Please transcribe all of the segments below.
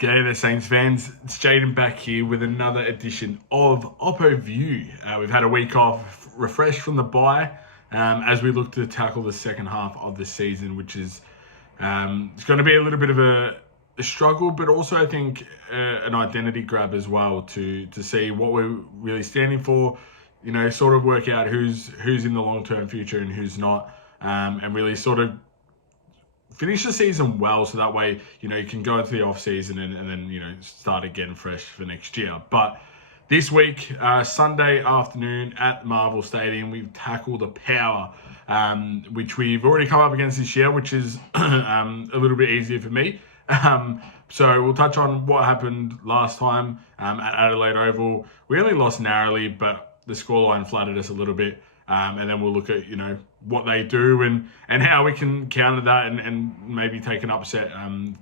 G'day there, Saints fans. It's Jayden back here with another edition of OPPO View. We've had a week off, refreshed from the bye, as we look to tackle the second half of the season, which is it's going to be a little bit of a struggle, but also I think an identity grab as well to see what we're really standing for. You know, sort of work out who's in the long-term future and who's not, and really sort of finish the season well, so that way, you know, you can go into the off season and then, you know, start again fresh for next year. But this week, Sunday afternoon at the Marvel Stadium, we've tackled the Power, which we've already come up against this year, which is a little bit easier for me. So we'll touch on what happened last time at Adelaide Oval. We only lost narrowly, but the scoreline flattered us a little bit. And then we'll look at, you know, what they do and how we can counter that and maybe take an upset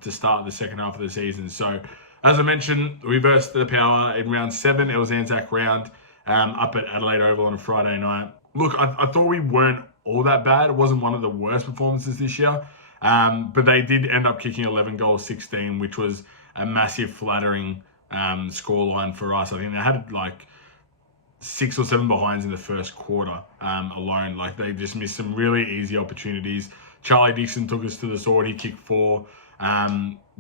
to start the second half of the season. So, as I mentioned, we versed the Power in round 7. It was Anzac round up at Adelaide Oval on a Friday night. Look, I thought we weren't all that bad. It wasn't one of the worst performances this year. But they did end up kicking 11 goals, 16, which was a massive flattering scoreline for us. I think they had like 6 or 7 behinds in the first quarter alone. Like, they just missed some really easy opportunities. Charlie Dixon took us to the sword. He kicked 4.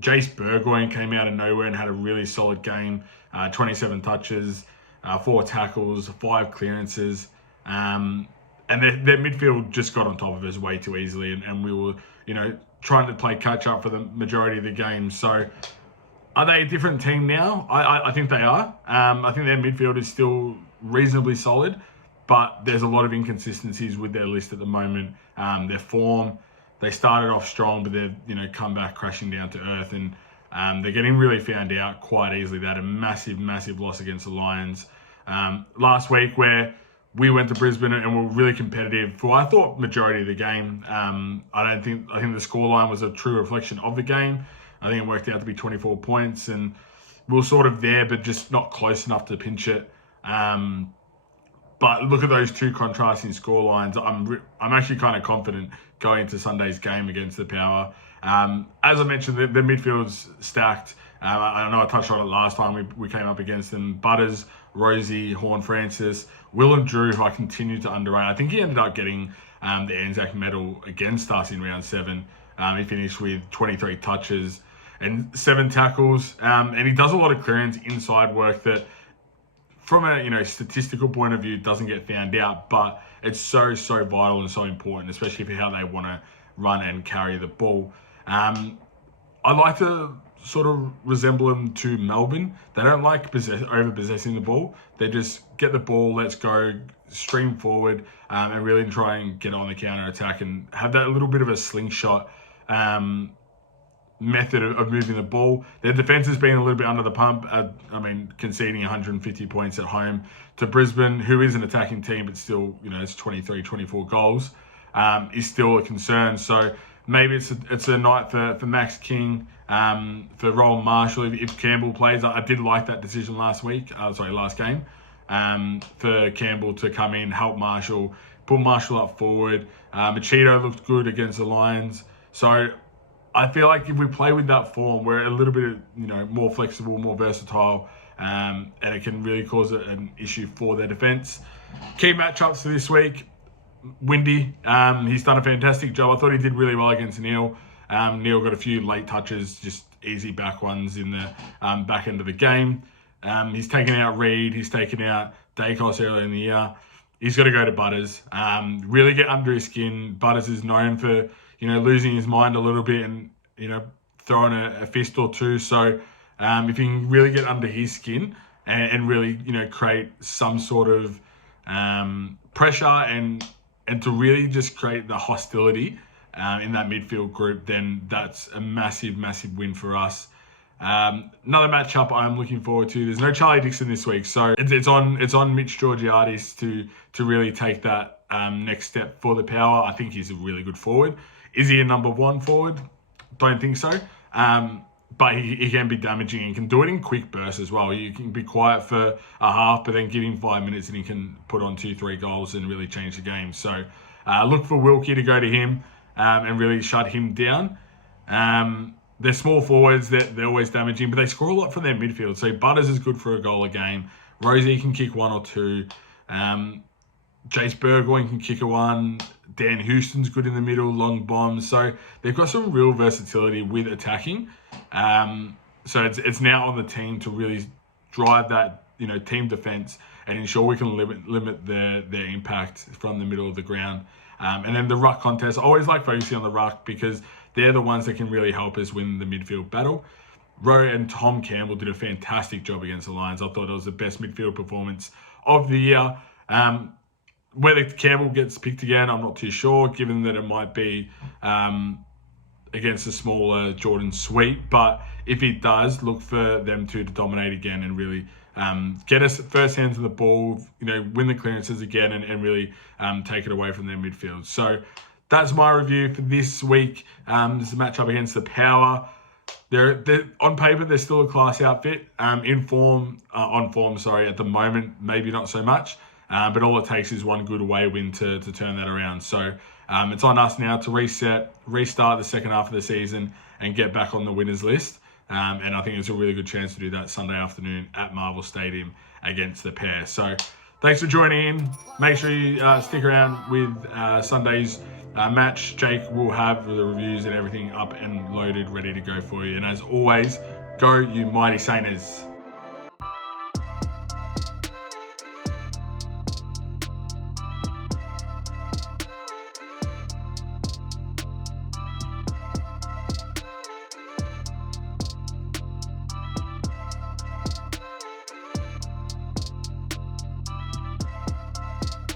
Jace Burgoyne came out of nowhere and had a really solid game. 27 touches, 4 tackles, 5 clearances. And their midfield just got on top of us way too easily. And we were, you know, trying to play catch up for the majority of the game. So are they a different team now? I think they are. I think their midfield is still reasonably solid, but there's a lot of inconsistencies with their list at the moment. Their form, they started off strong, but they've, you know, come back crashing down to earth, and they're getting really found out quite easily. They had a massive loss against the Lions last week, where we went to Brisbane and were really competitive for, I thought, majority of the game. I think the scoreline was a true reflection of the game. I think it worked out to be 24 points, and we were sort of there, but just not close enough to pinch it. But look at those two contrasting scorelines. I'm actually kind of confident going into Sunday's game against the Power. As I mentioned, the midfield's stacked. I know I touched on it last time we came up against them. Butters, Rosie, Horne-Francis, Will and Drew, who I continue to underrate. I think he ended up getting the Anzac medal against us in round 7. He finished with 23 touches and 7 tackles. And he does a lot of clearance inside work that, from a, you know, statistical point of view, doesn't get found out, but it's so vital and so important, especially for how they want to run and carry the ball. I like to sort of resemble them to Melbourne. They don't like over-possessing the ball. They just get the ball, let's go, stream forward, and really try and get on the counter-attack and have that little bit of a slingshot method of moving the ball. Their defense has been a little bit under the pump. Conceding 150 points at home to Brisbane, who is an attacking team, but still, you know, it's 23, 24 goals, is still a concern. So maybe it's a night for Max King, for Roland Marshall if Campbell plays. I did like that decision last game, for Campbell to come in, help Marshall, put Marshall up forward. Machito looked good against the Lions. So I feel like if we play with that form, we're a little bit, you know, more flexible, more versatile, and it can really cause an issue for their defense. Key matchups for this week: Windy. He's done a fantastic job. I thought he did really well against Neil. Neil got a few late touches, just easy back ones in the back end of the game. He's taken out Reed. He's taken out Dacos earlier in the year. He's got to go to Butters. Really get under his skin. Butters is known for, you know, losing his mind a little bit and, you know, throwing a fist or two. So if you can really get under his skin and really, you know, create some sort of pressure and to really just create the hostility in that midfield group, then that's a massive win for us. Another matchup I'm looking forward to. There's no Charlie Dixon this week, so it's on Mitch Georgiadis to really take that next step for the Power. I think he's a really good forward. Is he a number 1 forward? Don't think so. But he can be damaging and can do it in quick bursts as well. You can be quiet for a half, but then give him 5 minutes and he can put on 2-3 goals and really change the game. So look for Wilkie to go to him and really shut him down. they're small forwards, they're always damaging, but they score a lot from their midfield. So Butters is good for a goal a game. Rosie can kick one or two. Jace Burgoyne can kick a one. Dan Houston's good in the middle, long bombs. So they've got some real versatility with attacking. So it's now on the team to really drive that, team defense and ensure we can limit their impact from the middle of the ground. And then the ruck contest, I always like focusing on the ruck because they're the ones that can really help us win the midfield battle. Rowe and Tom Campbell did a fantastic job against the Lions. I thought it was the best midfield performance of the year. Whether Campbell gets picked again, I'm not too sure, given that it might be against a smaller Jordan Sweet. But if he does, look for them to dominate again and really get us first hands on the ball, win the clearances again and really take it away from their midfield. So that's my review for this week. This is a matchup against the Power. They're on paper, they're still a class outfit. On form, at the moment, maybe not so much. But all it takes is one good away win to turn that around. So it's on us now to restart the second half of the season and get back on the winners list. And I think it's a really good chance to do that Sunday afternoon at Marvel Stadium against the Pair. So thanks for joining in. Make sure you stick around with Sunday's match. Jake will have the reviews and everything up and loaded, ready to go for you. And as always, go you mighty Sainers.